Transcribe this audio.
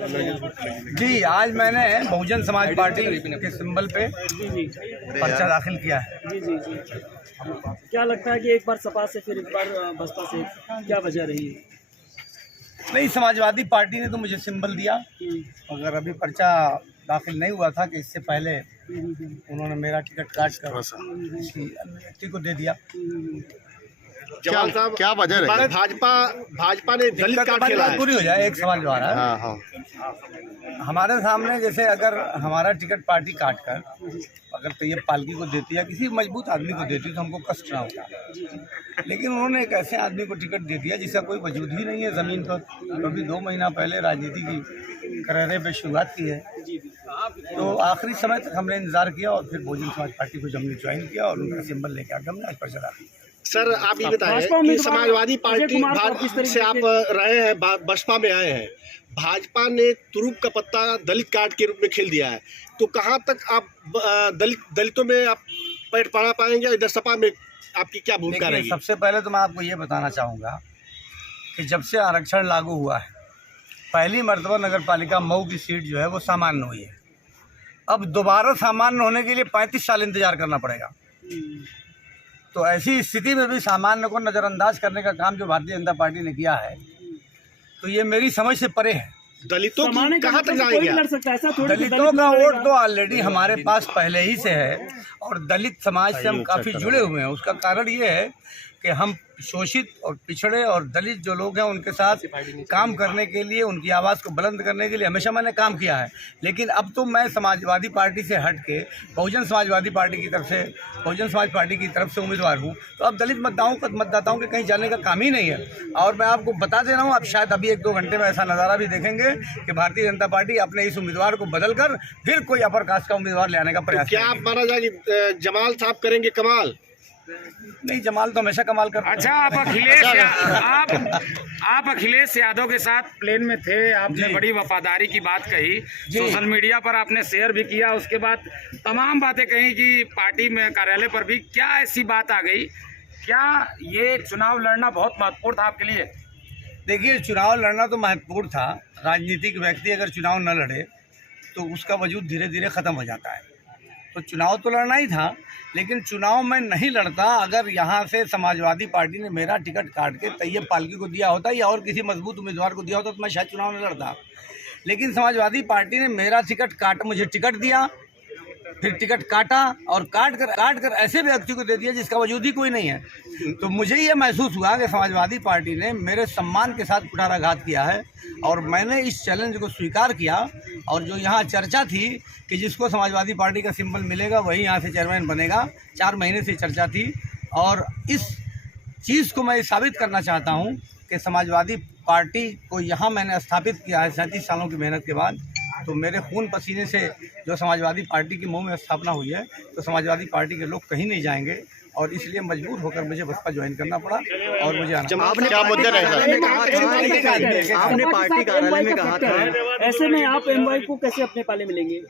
जी, आज मैंने बहुजन समाज पार्टी के सिंबल पे पर्चा दाखिल किया है। जी जी जी। क्या लगता है कि एक बार सपा से फिर एक बार बसपा से क्या वजह रही है? नहीं, समाजवादी पार्टी ने तो मुझे सिंबल दिया, अगर अभी पर्चा दाखिल नहीं हुआ था कि इससे पहले उन्होंने मेरा टिकट काट कर किसी अन्य व्यक्ति को दे दिया। जमाल साहब, क्या वजह है? भाजपा ने दलित कार्ड खेला है। पूरी हो जाए, एक सवाल जो आ रहा है हमारे सामने, जैसे अगर हमारा टिकट पार्टी काट कर अगर तो ये पालकी को देती है, किसी मजबूत आदमी को देती तो हमको कष्ट ना होता, लेकिन उन्होंने एक ऐसे आदमी को टिकट दे दिया जिसका कोई वजूद ही नहीं है ज़मीन पर। अभी 2 महीना पहले राजनीति की करहरे पे शुरुआत की है, तो आखिरी समय तक हमने इंतजार किया और फिर बहुजन समाज पार्टी को हमने ज्वाइन किया और उनका सिंबल लेके आकर हमने आज पर्चा दाखिल किया। सर, आप ये बताएं कि समाजवादी पार्टी से आप रहे हैं, बसपा में आए हैं, भाजपा ने तुरुप का पत्ता दलित कार्ड के रूप में खेल दिया है, तो कहाँ तक आप दलितों में आप पैठ पड़ा पाएंगे? इधर सपा में आपकी क्या भूमिका रहेगी? सबसे पहले तो मैं आपको ये बताना चाहूँगा कि जब से आरक्षण लागू हुआ है, पहली मर्तबा नगर पालिका मऊ की सीट जो है वो सामान्य हुई है। अब दोबारा सामान्य होने के लिए 35 साल इंतजार करना पड़ेगा। तो ऐसी स्थिति में भी सामान्य को नज़रअंदाज करने का काम जो भारतीय जनता पार्टी ने किया है, तो ये मेरी समझ से परे है। दलितों की कहाँ तक जाएंगे? दलितों का वोट तो ऑलरेडी हमारे पास पहले ही से है और दलित समाज से हम काफ़ी जुड़े हुए हैं। उसका कारण ये है कि हम शोषित और पिछड़े और दलित जो लोग हैं उनके साथ काम करने के लिए, उनकी आवाज़ को बुलंद करने के लिए हमेशा मैंने काम किया है। लेकिन अब तो मैं समाजवादी पार्टी से हट के बहुजन समाजवादी पार्टी की तरफ से, बहुजन समाज पार्टी की तरफ से उम्मीदवार हूँ, तो अब दलित मतदाताओं के कहीं जाने का काम ही नहीं है। और मैं आपको बता दे रहा हूँ, आप शायद अभी 1-2 घंटे में ऐसा नज़ारा भी देखेंगे कि भारतीय जनता पार्टी अपने इस उम्मीदवार को बदल कर फिर कोई अपर कास्ट का उम्मीदवार ले आने का प्रयास। क्या आप माना जाए कि जमाल साहब करेंगे कमाल? नहीं, जमाल तो हमेशा कमाल कर। अच्छा, आप अखिलेश यादव के साथ प्लेन में थे, आपने बड़ी वफादारी की बात कही, सोशल मीडिया पर आपने शेयर भी किया, उसके बाद तमाम बातें कही कि पार्टी में कार्यालय पर भी। क्या ऐसी बात आ गई? क्या ये चुनाव लड़ना बहुत महत्वपूर्ण था आपके लिए? देखिए, चुनाव लड़ना तो महत्वपूर्ण था। राजनीतिक व्यक्ति अगर चुनाव न लड़े तो उसका वजूद धीरे धीरे ख़त्म हो जाता है। तो चुनाव तो लड़ना ही था, लेकिन चुनाव मैं नहीं लड़ता अगर यहाँ से समाजवादी पार्टी ने मेरा टिकट काट के तैयब पालकी को दिया होता या और किसी मजबूत उम्मीदवार को दिया होता तो मैं शायद चुनाव नहीं लड़ता। लेकिन समाजवादी पार्टी ने मेरा टिकट काट, मुझे टिकट दिया, फिर टिकट काटा और काट कर ऐसे व्यक्ति को दे दिया जिसका वजूद ही कोई नहीं है। तो मुझे ये महसूस हुआ कि समाजवादी पार्टी ने मेरे सम्मान के साथ कुठाराघात किया है और मैंने इस चैलेंज को स्वीकार किया। और जो यहाँ चर्चा थी कि जिसको समाजवादी पार्टी का सिंबल मिलेगा वही यहाँ से चेयरमैन बनेगा, 4 महीने से चर्चा थी और इस चीज़ को मैं साबित करना चाहता हूँ कि समाजवादी पार्टी को यहाँ मैंने स्थापित किया है 37 सालों की मेहनत के बाद। तो मेरे खून पसीने से जो समाजवादी पार्टी की मुंह में स्थापना हुई है, तो समाजवादी पार्टी के लोग कहीं नहीं जाएंगे और इसलिए मजबूर होकर मुझे बसपा ज्वाइन करना पड़ा और मुझे आना। आपने क्या मुद्दा आपने पार्टी कार्यालय में कहा था, ऐसे में आप एमवाई को कैसे अपने पाले में लेंगे?